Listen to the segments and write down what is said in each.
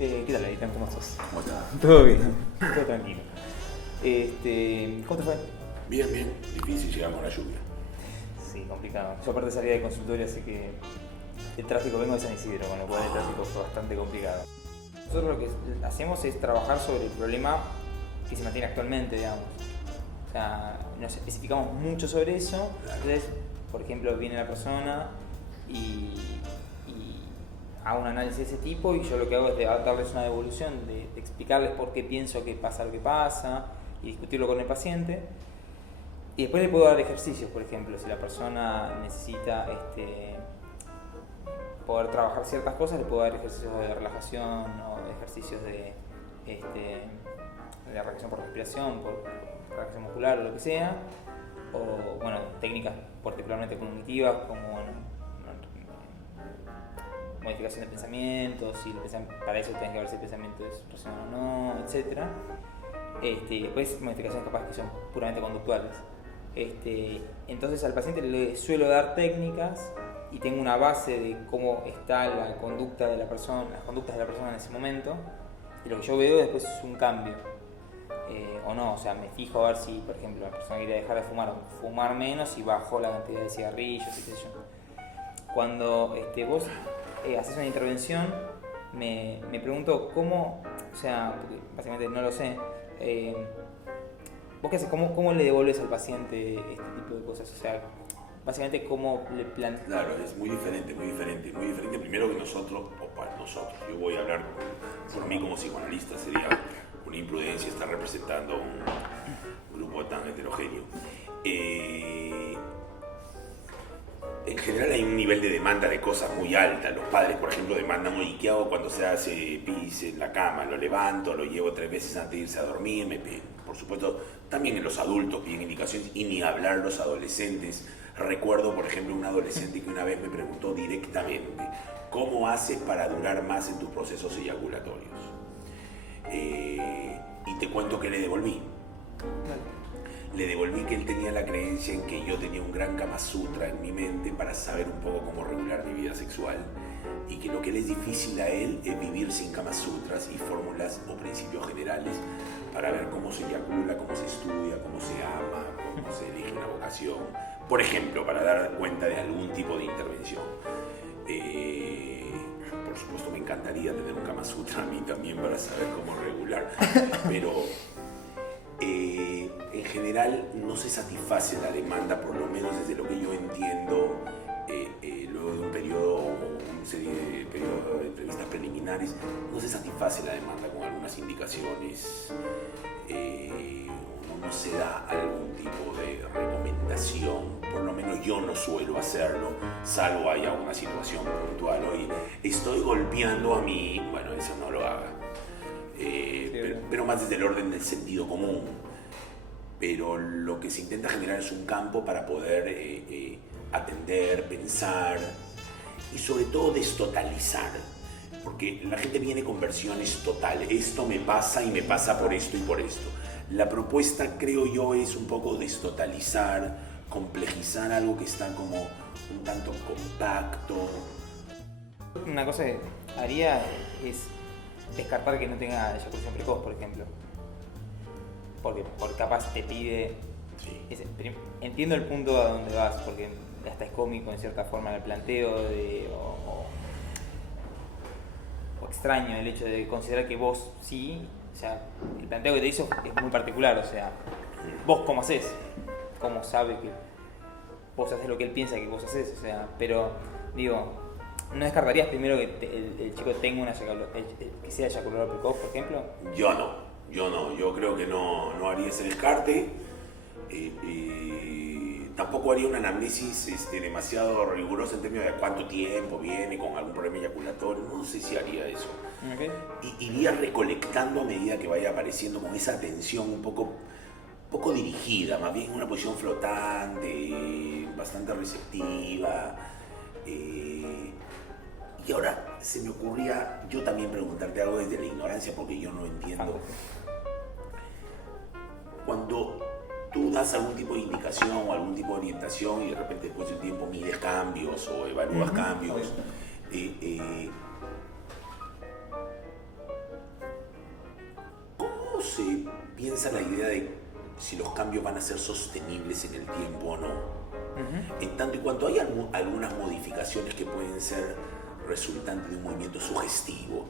¿Qué tal, Aitán? ¿Cómo estás? ¿Cómo estás? Todo bien, todo tranquilo. ¿Cómo te fue? Bien, bien. Difícil, llegamos a la lluvia. Sí, complicado. Yo aparte salí de consultorio, así que el tráfico vengo de San Isidro, con lo cual el tráfico fue bastante complicado. Nosotros lo que hacemos es trabajar sobre el problema que se mantiene actualmente, digamos. O sea, nos especificamos mucho sobre eso. Entonces, por ejemplo, viene la persona y hago un análisis de ese tipo y yo lo que hago es darles una devolución, de explicarles por qué pienso que pasa lo que pasa y discutirlo con el paciente. Y después le puedo dar ejercicios, por ejemplo, si la persona necesita poder trabajar ciertas cosas, le puedo dar ejercicios de relajación o ejercicios de relajación por respiración, por relajación muscular o lo que sea, o bueno, técnicas particularmente cognitivas como modificación de pensamientos, si para eso tenés que ver si el pensamiento es racional o no, etc. Después modificaciones capaz que son puramente conductuales. Entonces al paciente le suelo dar técnicas y tengo una base de cómo está la conducta de la persona, las conductas de la persona en ese momento, y lo que yo veo después es un cambio o no, o sea, me fijo a ver si, por ejemplo, la persona quiere dejar de fumar o fumar menos y bajó la cantidad de cigarrillos y qué sé yo. Cuando vos haces una intervención, me pregunto cómo, o sea, porque básicamente no lo sé, ¿vos qué haces? ¿Cómo le devolves al paciente este tipo de cosas? O sea, básicamente cómo le planteas. Claro, es muy diferente, muy diferente, muy diferente. Primero que nosotros, o para nosotros, yo voy a hablar por mí como psicoanalista, sería una imprudencia estar representando un grupo tan heterogéneo. En general hay un nivel de demanda de cosas muy alta. Los padres, por ejemplo, demandan, oye, ¿qué hago cuando se hace pis en la cama? Lo levanto, lo llevo 3 veces antes de irse a dormir, me piden. Por supuesto, también en los adultos piden indicaciones y ni hablar los adolescentes. Recuerdo, por ejemplo, un adolescente que una vez me preguntó directamente, ¿cómo haces para durar más en tus procesos eyaculatorios? Y te cuento que le devolví. Le devolví que él tenía la creencia en que yo tenía un gran Kama Sutra en mi mente para saber un poco cómo regular mi vida sexual y que lo que le es difícil a él es vivir sin Kama Sutras y fórmulas o principios generales para ver cómo se eyacula, cómo se estudia, cómo se ama, cómo se elige una vocación. Por ejemplo, para dar cuenta de algún tipo de intervención. Por supuesto, me encantaría tener un Kama Sutra a mí también para saber cómo regular, pero en general no se satisface la demanda, por lo menos desde lo que yo entiendo, luego de un periodo o una serie de periodos de entrevistas preliminares, no se satisface la demanda con algunas indicaciones. No se da algún tipo de recomendación, por lo menos yo no suelo hacerlo, salvo haya una situación puntual. Oye, estoy golpeando a mi... Bueno, eso no lo haga. Pero más desde el orden del sentido común. Pero lo que se intenta generar es un campo para poder atender, pensar y sobre todo destotalizar. Porque la gente viene con versiones totales. Esto me pasa y me pasa por esto y por esto. La propuesta, creo yo, es un poco destotalizar, complejizar algo que está como un tanto compacto. Una cosa que haría es descartar que no tenga eyaculación precoz, por ejemplo. Porque por capaz te pide... Sí. Entiendo el punto a donde vas, porque hasta es cómico en cierta forma el planteo o extraño el hecho de considerar que vos sí, o sea, el planteo que te hizo es muy particular, o sea, vos cómo haces, cómo sabe que vos haces lo que él piensa que vos haces, o sea, pero digo, ¿no descartarías primero que el chico tenga que sea eyaculador precoz, por ejemplo? Yo no, yo creo que no haría ese descarte. Tampoco haría una anamnesis demasiado rigurosa en términos de cuánto tiempo viene con algún problema eyaculatorio. No sé si haría eso. Okay. Iría recolectando a medida que vaya apareciendo con esa atención un poco dirigida, más bien en una posición flotante, bastante receptiva. Y ahora se me ocurría yo también preguntarte algo desde la ignorancia porque yo no entiendo. Cuando tú das algún tipo de indicación o algún tipo de orientación y de repente después de un tiempo mides cambios o evalúas cambios, piensa la idea de si los cambios van a ser sostenibles en el tiempo o no. En tanto y cuanto hay algunas modificaciones que pueden ser resultantes de un movimiento sugestivo.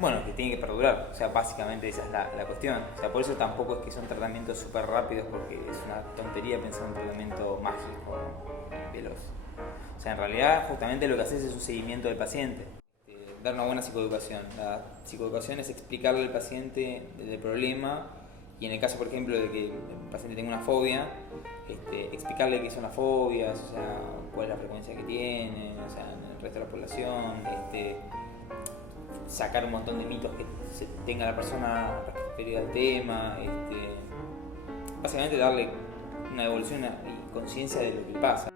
Bueno, que tiene que perdurar, o sea, básicamente esa es la cuestión. O sea, por eso tampoco es que son tratamientos súper rápidos, porque es una tontería pensar en un tratamiento mágico, veloz. O sea, en realidad, justamente lo que haces es un seguimiento del paciente. Dar una buena psicoeducación. La psicoeducación es explicarle al paciente el problema, y en el caso, por ejemplo, de que el paciente tenga una fobia, explicarle qué son las fobias, o sea, cuál es la frecuencia que tienen, o sea, en el resto de la población, sacar un montón de mitos que tenga la persona referido al tema, básicamente darle una evolución y conciencia de lo que pasa.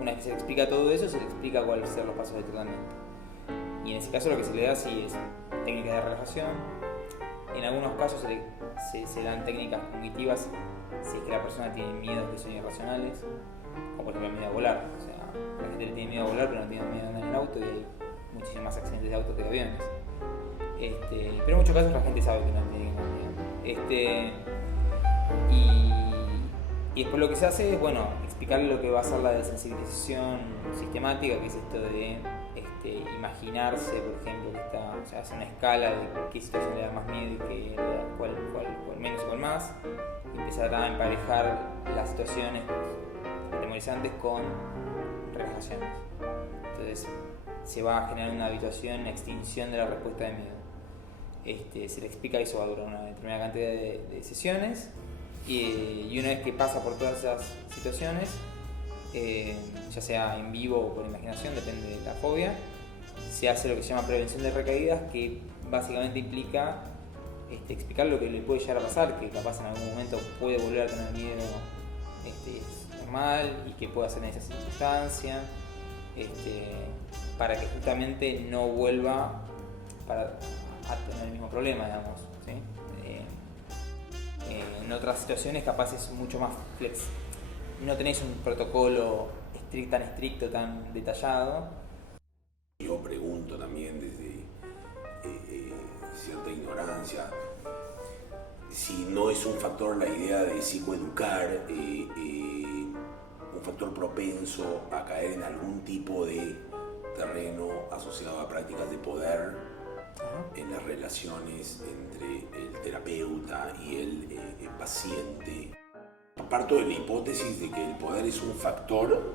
Una vez que se le explica todo eso, se le explica cuáles son los pasos de tratamiento. Y en ese caso lo que se le da sí es técnicas de relajación. En algunos casos se dan técnicas cognitivas si es que la persona tiene miedos que son irracionales, como por ejemplo el miedo a volar. O sea, la gente le tiene miedo a volar pero no tiene miedo a andar en el auto, y hay muchísimos más accidentes de autos que de aviones. Pero en muchos casos la gente sabe que no tiene ningún miedo. Y después lo que se hace es, bueno, explicarle lo que va a ser la desensibilización sistemática, que es esto de imaginarse, por ejemplo, que hace una escala de qué situación le da más miedo y cuál menos y cuál más, y empezar a emparejar las situaciones atemorizantes con relajaciones. Entonces se va a generar una habituación, una extinción de la respuesta de miedo. Se le explica eso, va a durar una determinada cantidad de sesiones, y una vez que pasa por todas esas situaciones, ya sea en vivo o por imaginación, depende de la fobia, se hace lo que se llama prevención de recaídas, que básicamente implica explicar lo que le puede llegar a pasar, que capaz en algún momento puede volver a tener miedo normal y que puede hacer en esa circunstancia, para que justamente no vuelva a tener el mismo problema, digamos, ¿sí? En otras situaciones capaz es mucho más no tenés un protocolo tan estricto, tan detallado. Yo pregunto también desde cierta ignorancia si no es un factor la idea de psicoeducar, un factor propenso a caer en algún tipo de terreno asociado a prácticas de poder en las relaciones entre el terapeuta y el paciente. Parto de la hipótesis de que el poder es un factor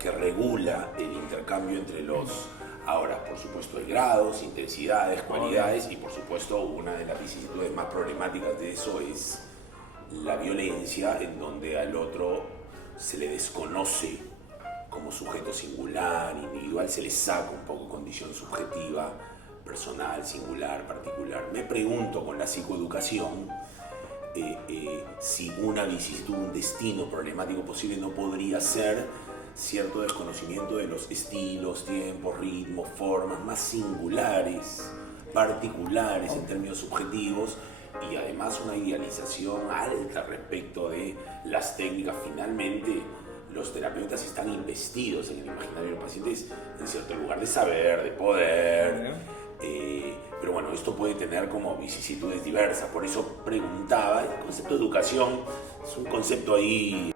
que regula el intercambio entre los, ahora por supuesto hay grados, intensidades, cualidades, y por supuesto una de las vicisitudes más problemáticas de eso es la violencia, en donde al otro se le desconoce como sujeto singular, individual, se le saca un poco condición subjetiva, personal, singular, particular. Me pregunto con la psicoeducación si una vicisitud, un destino problemático posible no podría ser cierto desconocimiento de los estilos, tiempos, ritmos, formas más singulares, particulares en términos subjetivos, y además una idealización alta respecto de las técnicas. Finalmente, los terapeutas están investidos en el imaginario de los pacientes en cierto lugar de saber, de poder. Pero bueno, esto puede tener como vicisitudes diversas, por eso preguntaba, el concepto de educación es un concepto ahí